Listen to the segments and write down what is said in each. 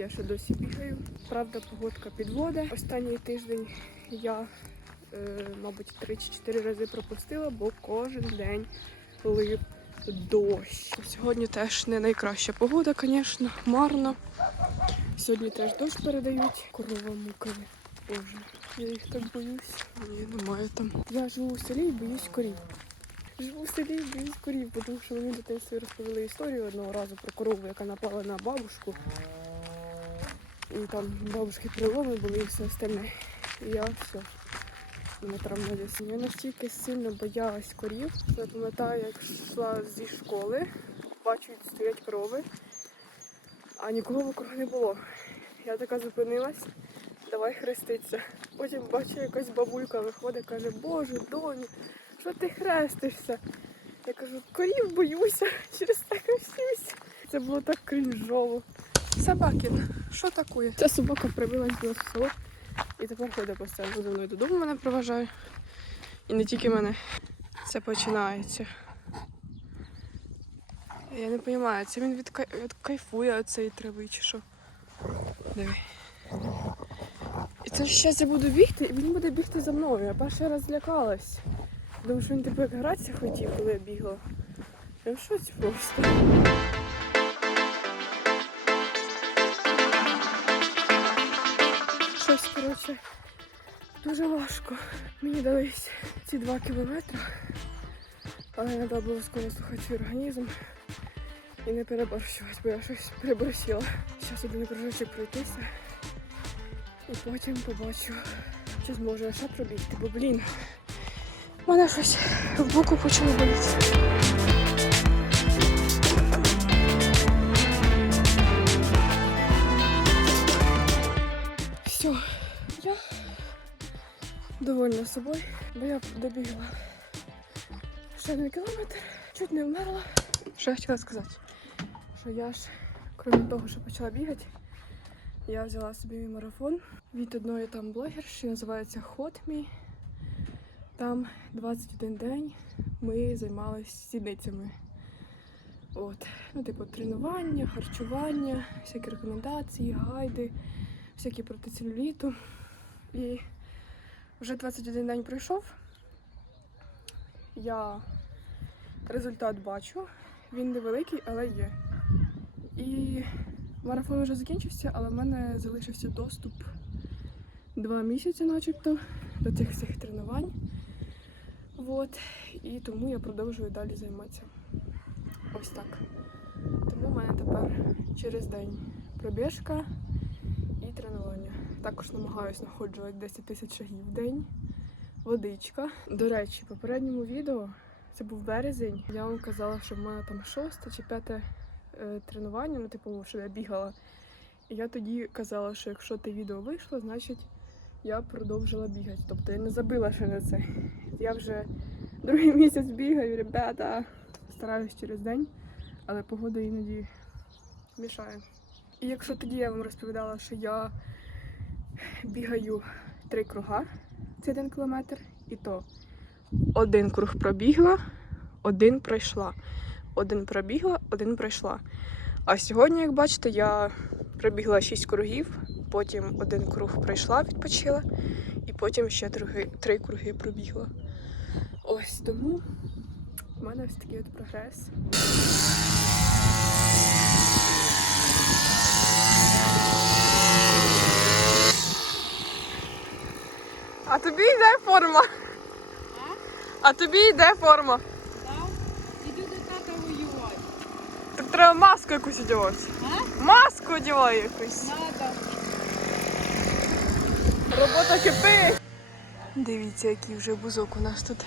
я ще досі бігаю. Правда, погодка підводить. Останній тиждень я, е, мабуть, 3 чи 4 рази пропустила, бо кожен день лив дощ. Сьогодні теж не найкраща погода, звісно, хмарно. Сьогодні теж дощ передають. Корова мукає. Боже, я їх так боюсь. Ні, немає там. Я живу в селі і боюсь корів. Живу в селі і боюсь корів, тому що мені дитинстві розповіли історію одного разу про корову, яка напала на бабушку. І там бабушки переломи були і все остальне. І я все. Мене травматися. Я настільки сильно боялась корів. Я пам'ятаю, як йшла зі школи, бачу, стоять корови, а нікого вокруг не було. Я така зупинилась, давай хреститься. Потім бачу, якась бабулька виходить, каже, Боже, доню, що ти хрестишся? Я кажу, корів боюся, через це хрестюсь. Це було так крінжово. Собакін, що таке? Ця собака прибилась до село і тепер ходить постійно за мною додому мене проважає. І не тільки мене. Це починається. Я не розумію, це він від, від кайфує від цієї трави чи що. Диви. І це зараз я буду бігти, і він буде бігти за мною. Я перший раз злякалась. Тому що він типу як гратися хотів, коли я бігла. Я в шоці просто. Коротше, дуже важко. Мені дались ці два кілометри, але треба обов'язково слухати свій організм і не переборщувати, бо я щось переборщила. Зараз один кружочок пройтися і потім побачу, чи зможу я ще пробігти, бо блін. У мене щось в боку почало боліти. Все, я довольна собою, бо я добігла ще один кілометр, чуть не вмерла. Що я хотіла сказати? Що я ж, крім того, що почала бігати, я взяла собі мій марафон від одної там блогерші, називається Hot Me. Там 21 день ми займалися сідницями. От. Ну, типу, тренування, харчування, всякі рекомендації, гайди, всякі проти целюліту. І вже 21 день пройшов. Я результат бачу. Він невеликий, але є. І марафон вже закінчився, але в мене залишився доступ два місяці, начебто, до цих всіх тренувань. От. І тому я продовжую далі займатися. Ось так. Тому в мене тепер через день пробіжка і тренування. Також намагаюся знаходжувати 10 тисяч шагів в день. Водичка. До речі, в попередньому відео, це був березень, я вам казала, що в мене там шосте чи п'яте е, тренування, ну, типу, що я бігала. І я тоді казала, що якщо те відео вийшло, значить я продовжила бігати. Тобто я не забила ще на це. Я вже другий місяць бігаю, ребята. Стараюсь через день, але погода іноді мішає. І якщо тоді я вам розповідала, що я бігаю три круга, це один кілометр, і то один круг пробігла, один пройшла. Один пробігла, один пройшла. А сьогодні, як бачите, я пробігла 6 кругів, потім один круг пройшла, відпочила, і потім ще три, круги пробігла. Ось тому в мене ось такий от прогрес. А тобі йде форма. А тобі йде форма. Іду до тата воювати. Так треба маску якусь одягати. А? Маску одягай якусь. Надо. Робота кипить. Дивіться, який вже бузок у нас тут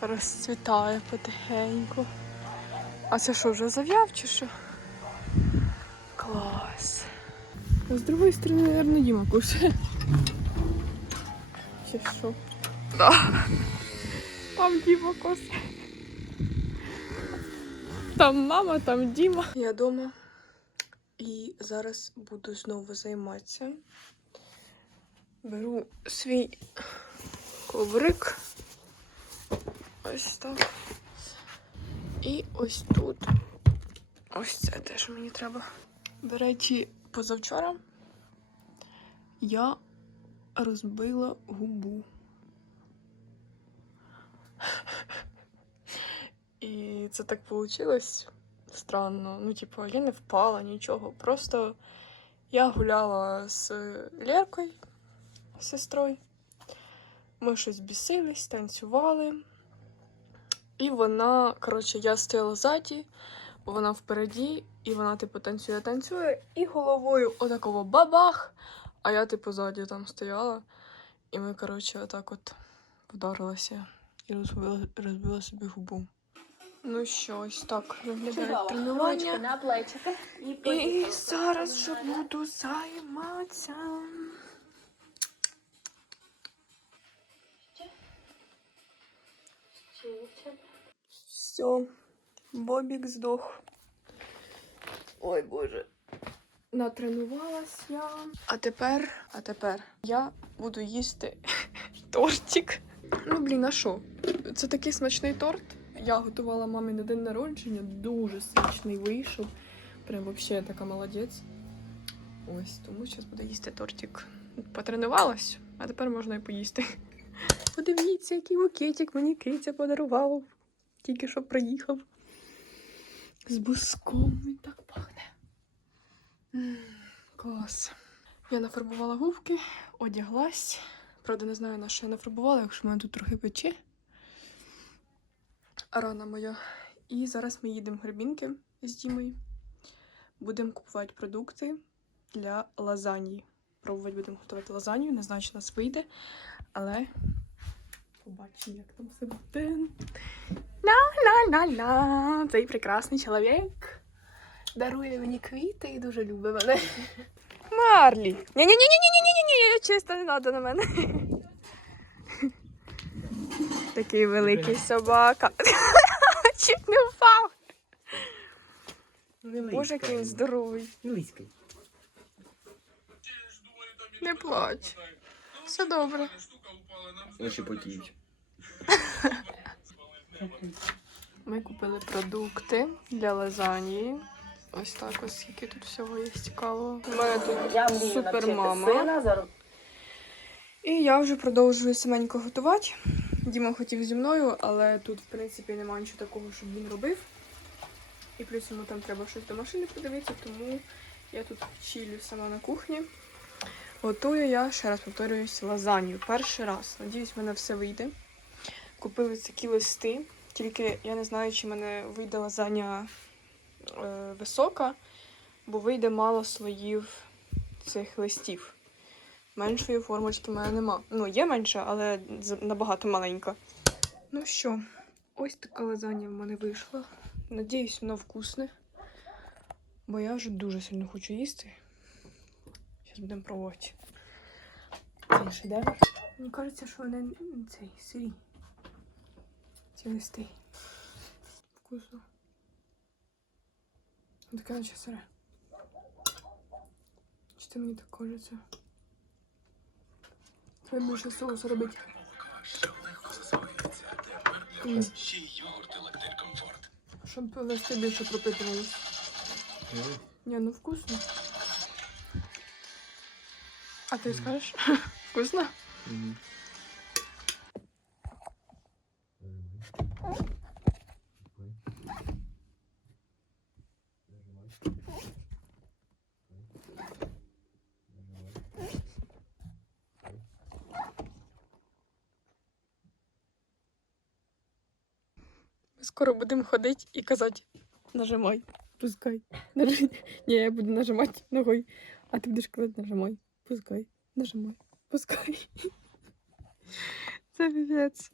розцвітає потихеньку. А це що, вже зав'яв чи що? Клас. А з другої сторони, мабуть, Діма кушає. Чи що? Да. Там Діма косе. Там мама, там Діма. Я вдома і зараз буду знову займатися. Беру свій коврик. Ось так. І ось тут. Ось це теж мені треба. До речі, позавчора я розбила губу. І це так вийшло странно. Ну, типу, я не впала, нічого. Просто я гуляла з Леркою, сестрою. Ми щось бісились, танцювали. І вона, коротше, я стояла ззаді, вона впереді, і вона, типу, танцює, танцює, і головою отакого бабах. А я, типу, ззаді там стояла. І ми, коротше, отак от вдарилися і розбила, розбила собі губу. Ну що, ось так виглядає тренування. на плечики і І зараз вже буду займатися. Все, Бобік здох. Ой, Боже. Натренувалась я. А тепер, а тепер я буду їсти тортик. Ну, блін, а що? Це такий смачний торт. Я готувала мамі на день народження. Дуже смачний вийшов. Прям вообще така молодець. Ось, тому зараз буду їсти тортик. Потренувалась, а тепер можна і поїсти. Подивіться, який букетик мені Китя подарував. Тільки що приїхав. З буском він так Клас. Я нафарбувала губки, одяглась. Правда, не знаю, на що я нафарбувала, якщо в мене тут трохи пече. Рана моя. І зараз ми їдемо в Гребінки з Дімою. Будемо купувати продукти для лазаньї. Пробувати будемо готувати лазанью. Не знаю, чи нас вийде, але побачимо, як там все буде. Ла-ла-ла-ла. Цей прекрасний чоловік дарує мені квіти і дуже любить мене. Марлі! Ні-ні-ні-ні-ні-ні-ні, чисто не треба на мене. Такий великий собака. Чуть не впав. Боже, який він здоровий. Лиський. Не плач. Все добре. Очі потіють. Ми купили продукти для лазаньї. Ось так ось скільки тут всього є цікавого. У мене тут супер мама. І я вже продовжую саменько готувати. Діма хотів зі мною, але тут, в принципі, немає нічого такого, щоб він робив. І плюс йому там треба щось до машини подивитися, тому я тут чилю сама на кухні. Готую я, ще раз повторююсь, лазанью. Перший раз. Надіюсь, в мене все вийде. Купили такі листи, тільки я не знаю, чи в мене вийде лазаня висока, бо вийде мало слоїв цих листів. Меншої формочки в мене нема. Ну, є менша, але набагато маленька. Ну що, ось така лазанья в мене вийшла. Надіюсь, воно вкусне. Бо я вже дуже сильно хочу їсти. Зараз будемо пробувати. Цей шедевр. Мені кажеться, що вони цей сирі. Ці листи. Вкусно. Таке наче сире. Чи це мені так кажеться? Треба більше соусу робити. М. Щоб листи більше пропитувались. Не, ну вкусно. А ти скажеш? Вкусно? Ми скоро будемо ходити і казати нажимай, пускай. Нажи... Ні, я буду нажимати ногою, а ти будеш казати нажимай, пускай, нажимай, пускай. Це піпець.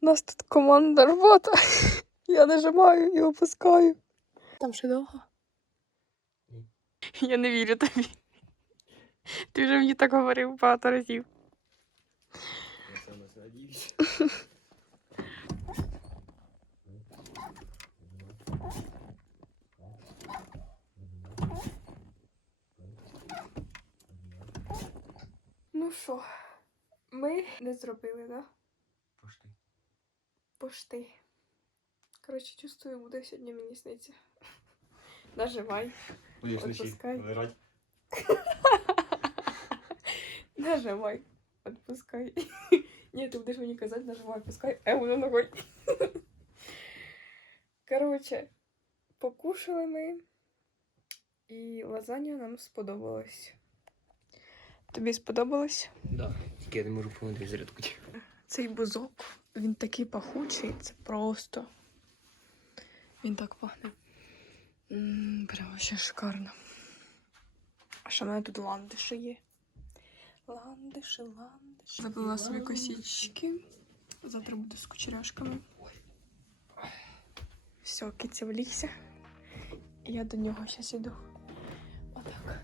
У нас тут командна робота. Я нажимаю і опускаю. Там ще довго? Я не вірю тобі. Ти вже мені так говорив багато разів. Я саме надіюсь. Ну що, ми не зробили, да? Пошти. Пошти. Коротше, чувствую, буде сьогодні мені сниться. Нажимай. Будеш Отпускай. вирать. Нажимай. Отпускай. Ні, ти будеш мені казати, нажимай, отпускай, а воно ногой. Коротше, покушали ми, і лазанья нам сподобалось. Тобі сподобалось? Да. Тільки я не можу помити зарядку. Цей бузок, він такий пахучий, це просто. Він так пахне. М, Прямо ще шикарно. А ще в мене тут ландиші є. Ландиші, ландиші. Заплела собі косички. Завтра буду з кучеряшками. Все, киця влігся. Я до нього зараз іду. Отак.